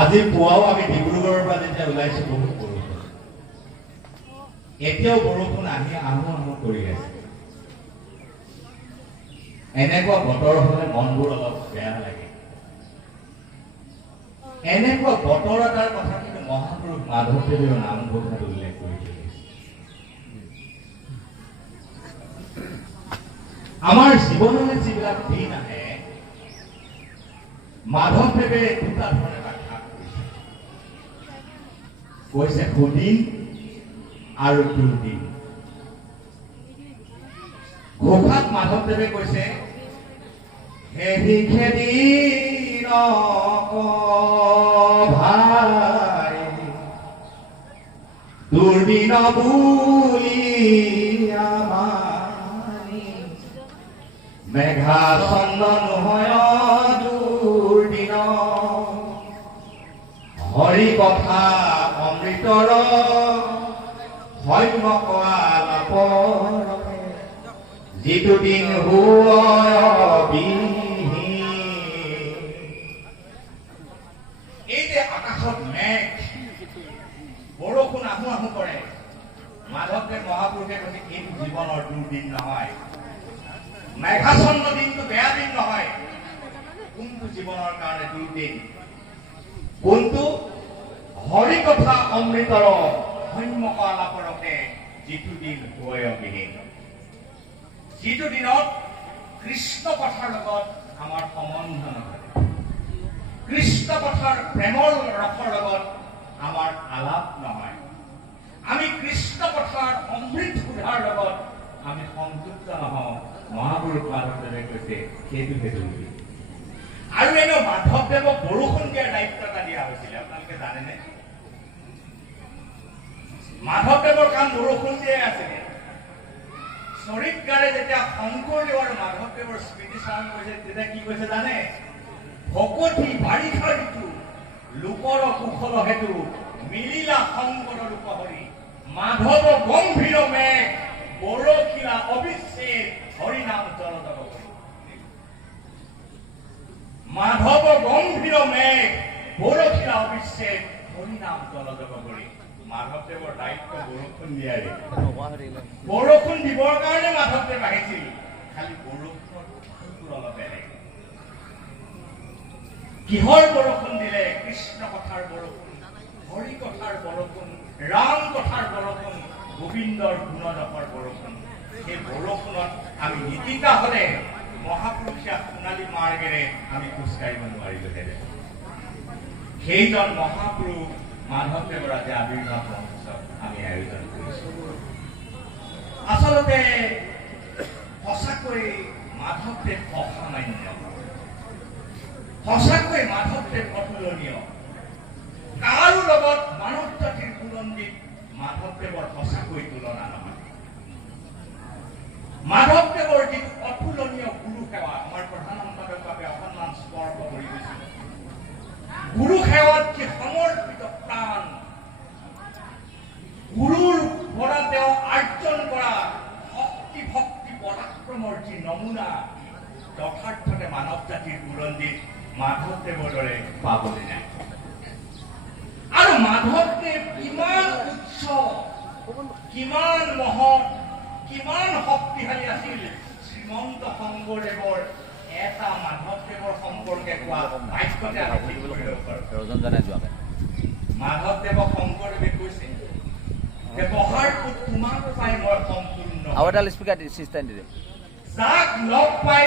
আজি পুৱাও আমি ডিব্ৰুগড়ৰ পৰা যেতিয়া ওলাইছো বহুত বৰষুণ, এতিয়াও বৰষুণ আহি আহো কৰি আছে। এনেকুৱা বতৰ হলে মনবোৰ অলপ বেয়া লাগে। এনেকুৱা বতৰ এটাৰ কথা কিন্তু মহাপুৰুষ মাধৱদেৱে নামঘোষাত উল্লেখ কৰিছিল। আমাৰ জীৱনলৈ যিবিলাক দিন আহে মাধৱদেৱে দুটা ধৰণে ব্যাখ্যা কৰিছে। কৈছে সুদিন আৰু দুৰ্দিন। ঘোষাত মাধৱদেৱে কৈছে হেৰি খেদি ভাই দুৰ্দিন বুলি মেঘা চন্দন হয় দুৰ্দিন হৰি কথা অমৃতৰ সৈন্য কোৱালাপ যিটো দিন এই যে আকাশত মেঘ বৰষুণ আহো আহো কৰে, মাধৱদেৱ মহাপুৰুষে কৈছে এইটো জীৱনৰ দুৰ্দিন নহয়, মেঘাচ্ছন্ন দিনটো বেয়া দিন নহয়। কোনটো জীৱনৰ কাৰণে দুৰ্দিন? কোনটো? হৰি কথা অমৃতৰ সন্মুখ আলাপৰকে যিটো দিন হয়বিহীন, যিটো দিনত কৃষ্ণ কথাৰ লগত আমাৰ সম্বন্ধ নকৰে, কৃষ্ণ কথাৰ প্ৰেমৰ ৰসৰ লগত আমাৰ আলাপ নহয়, আমি কৃষ্ণ কথাৰ অমৃত সুধাৰ লগত আমি সংযুক্ত নহওঁ। মহাপুৰুষ মাধৱদেৱে কৈছে সেইটো দুৰ্দিন। আৰু এনেও মাধৱদেৱক বৰষুণ দিয়াৰ দায়িত্ব এটা দিয়া হৈছিলে, আপোনালোকে জানেনে? মাধৱদেৱৰ কাম বৰষুণ দিয়াই আছিলে। চৰিতকাৰে যেতিয়া শংকৰদেৱ আৰু মাধৱদেৱৰ স্মৃতিচাৰণ কৰিছে তেতিয়া কি কৈছে জানে? ভকতি বাৰিষা ঋতু লোকৰ কুশল হেতু মিলিলা শংকৰ ৰূপহৰি মাধৱ গম্ভীৰ মেঘ বৰশিলা অবিচ্ছেদ হৰিনাম জলতব কৰি। মাধৱ গম্ভীৰ মেঘ বৰশিলা অবিচ্ছেদ হৰিনাম জলতব কৰি। মাধৱদেৱৰ দায়িত্ব বৰষুণ দিয়াৰে। বৰষুণ দিবৰ কাৰণে মাধৱদেৱ আহিছিল, খালি বৰষুণৰ অলপ বেলেগ। কিহৰ বৰষুণ দিলে? কৃষ্ণ কথাৰ বৰষুণ, হৰি কথাৰ বৰষুণ, ৰাম কথাৰ বৰষুণ, গোবিন্দৰ গুণজপৰ বৰষুণ। সেই বৰষুণত আমি নিতিতা হলে মহাপুৰুষীয়া সোণালী মাৰ্গেৰে আমি খোজকাঢ়িব নোৱাৰিলোহেঁতেন। সেইজন মহাপুৰুষ মাধৱদেৱৰ আজি আৱিৰ্ভাৱ মহোৎসৱ আমি আয়োজন কৰিছো। আচলতে সঁচাকৈ মাধৱদেৱ অসামান্য, সঁচাকৈ মাধৱদেৱ অতুলনীয়। কাৰো লগত মানৱ জাতিৰ বুৰঞ্জীত মাধৱদেৱৰ সঁচাকৈ তুলনা নহয়। মাধৱদেৱৰ যিটো অতুলনীয় গুৰু সেৱা, আমাৰ প্ৰধান সম্পাদকভাৱে অকণমান স্পৰ্শ কৰি গৈছিল। গুৰু সেৱাত যি সমৰ্পিত প্ৰাণ, গুৰুৰ পৰা তেওঁ আৰ্জন কৰা শক্তি ভক্তি পৰাক্ৰমৰ যি নমুনা, যথাৰ্থতে মানৱ জাতিৰ বুৰঞ্জীত মাধৱদেৱৰ দৰে পাবলৈ নাই। আৰু মাধৱদেৱ কিমান উচ্চ, কিমান মহৎ, কিমান শক্তিশালী আছিল। শ্ৰীমন্ত শংকৰদেৱৰ এটা মাধৱদেৱৰ সম্পৰ্কে কোৱা বাক্যতে আমি ঠিক কৰিব পাৰোঁ। মাধৱদেৱক শংকৰদেৱে কৈছে ব্যৱহাৰটো তোমাক পাই মই সম্পূৰ্ণ। যাক লগ পাই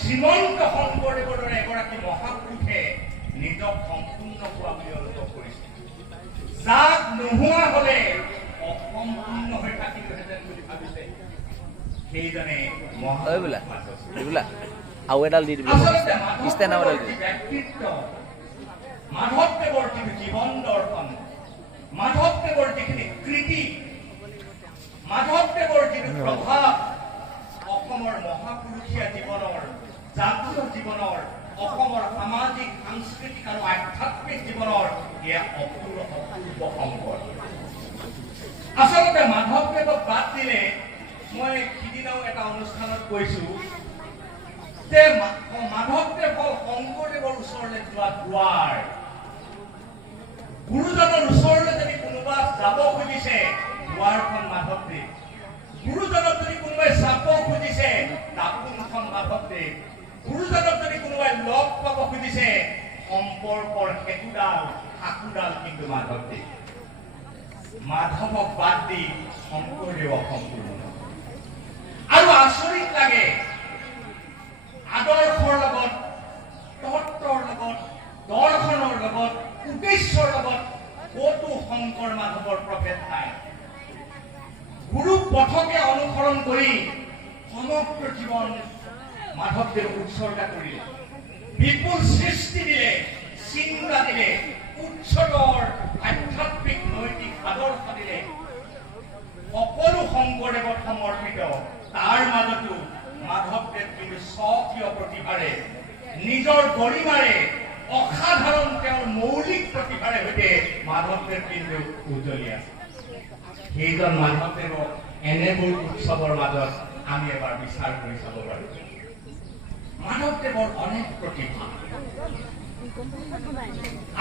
শ্ৰীমন্ত শংকৰদেৱৰ দৰে এগৰাকী মহাপুৰুষে নিজক সম্পূৰ্ণ হোৱা বুলি অনুভৱ কৰিছে। যাক নোহোৱা হলে অসম্পূৰ্ণ হৈ থাকিলোহেঁতেন বুলি ভাবিছে, সেইজনে ব্যক্তিত্ব, মাধৱদেৱৰ যিটো জীৱন দৰ্শন, মাধৱদেৱৰ যিখিনি কৃতি, মাধৱদেৱৰ যিটো প্ৰভাৱ অসমৰ মহাপুৰুষীয়া জীৱনৰ, জাতীয় জীৱনৰ, অসমৰ সামাজিক সাংস্কৃতিক আৰু আধ্যাত্মিক জীৱনৰ এয়া অপূৰ্ব সম্পদ। আচলতে মাধৱদেৱক বাদ দিলে, মই সিদিনাও এটা অনুষ্ঠানত কৈছো যে মাধৱদেৱ হল শংকৰদেৱৰ ওচৰলৈ যোৱা দুৱাৰ। গুৰুজনৰ ওচৰলৈ যদি কোনোবা যাব খুজিছে দুৱাৰখন মাধৱদেৱ, গুৰুজনক যদি কোনোবাই চাব খুজিছে তাকোনখন মাধৱদেৱ, গুৰুজনক যদি কোনোবাই লগ পাব খুজিছে সম্পৰ্কৰ সেতুডাল সাঁকোডাল কিন্তু মাধৱদেৱ। মাধৱক বাদ দি শংকৰদেৱ অসম্পূৰ্ণ। আৰু আচৰিত লাগে, আদৰ্শৰ লগত, তত্বৰ লগত, দৰ্শনৰ লগত, উদ্দেশ্যৰ লগত কতো শংকৰ মাধৱৰ প্ৰভেদ নাই। গুৰু পথকে অনুসৰণ কৰি সমগ্ৰ জীৱন মাধৱদেৱ উৎসৰ্গা কৰিলে, বিপুল সৃষ্টি দিলে, চিন্তা দিলে, উচ্চতৰ আধ্যাত্মিক নৈতিক আদৰ্শ দিলে, সকলো শংকৰদেৱত সমৰ্পিত। তাৰ মাজতো মাধৱদেৱ কিন্তু স্বকীয় প্ৰতিভাৰে, নিজৰ গৰিমাৰে, অসাধাৰণ তেওঁৰ মৌলিক প্ৰতিভাৰে সৈতে মাধৱদেৱ কিন্তু উজ্জ্বলি আছে। সেইজন মাধৱদেৱক এনেবোৰ উৎসৱৰ মাজত আমি এবাৰ বিচাৰ কৰি চাব পাৰো। মাধৱদেৱৰ অনেক প্ৰতিভা,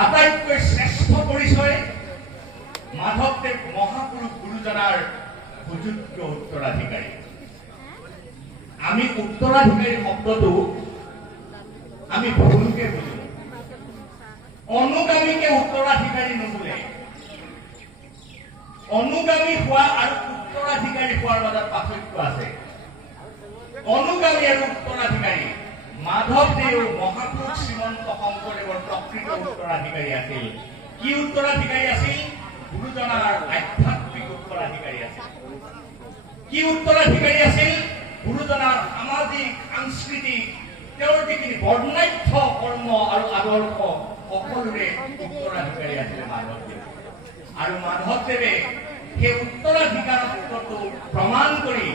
আটাইতকৈ শ্ৰেষ্ঠ পৰিচয় মাধৱদেৱ মহাপুৰুষ গুৰুজনাৰ সুযোগ্য উত্তৰাধিকাৰী। আমি উত্তৰাধিকাৰী শব্দটো আমি ভুলকে বুজো। অনুগামীকে উত্তৰাধিকাৰী নুবুলে। অনুগামী হোৱা আৰু উত্তৰাধিকাৰী হোৱাৰ মাজত পাৰ্থক্য আছে। অনুগামী আৰু উত্তৰাধিকাৰী, মাধৱদেৱ মহাপুৰুষ শ্ৰীমন্ত শংকৰদেৱৰ প্ৰকৃত উত্তৰাধিকাৰী আছিল। কি উত্তৰাধিকাৰী আছিল? গুৰুজনাৰ আধ্যাত্মিক উত্তৰাধিকাৰী আছিল। কি উত্তৰাধিকাৰী আছিল? গুৰুজনাৰ সামাজিক, সাংস্কৃতিক, তেওঁৰ যিখিনি বৰ্ণাঢ্য কৰ্ম আৰু আদৰ্শ সকলোৰে উত্তৰাধিকাৰী আছিল মাধৱদেৱ। আৰু মাধৱদেৱে সেই উত্তৰাধিকাৰত্বটো প্ৰমাণ কৰি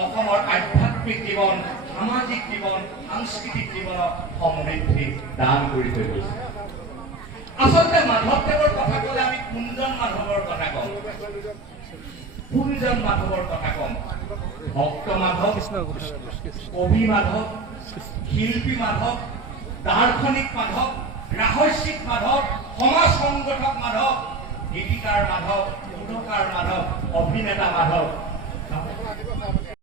অসমৰ আধ্যাত্মিক জীৱন, সামাজিক জীৱন, সাংস্কৃতিক জীৱনক সমৃদ্ধি দান কৰি থৈ গৈছে। আচলতে মাধৱদেৱৰ কথা ক'লে আমি কোনজন মাধৱৰ কথা কম? কোনজন মাধৱৰ কথা কম? ভক্ত মাধৱ, কবি মাধৱ, শিল্পী মাধৱ, দাৰ্শনিক মাধৱ, ৰাহস্যিক মাধৱ, সমাজ সংগঠক মাধৱ, গীতিকাৰ মাধৱ, উদকাৰ মাধৱ, অভিনেতা মাধৱ,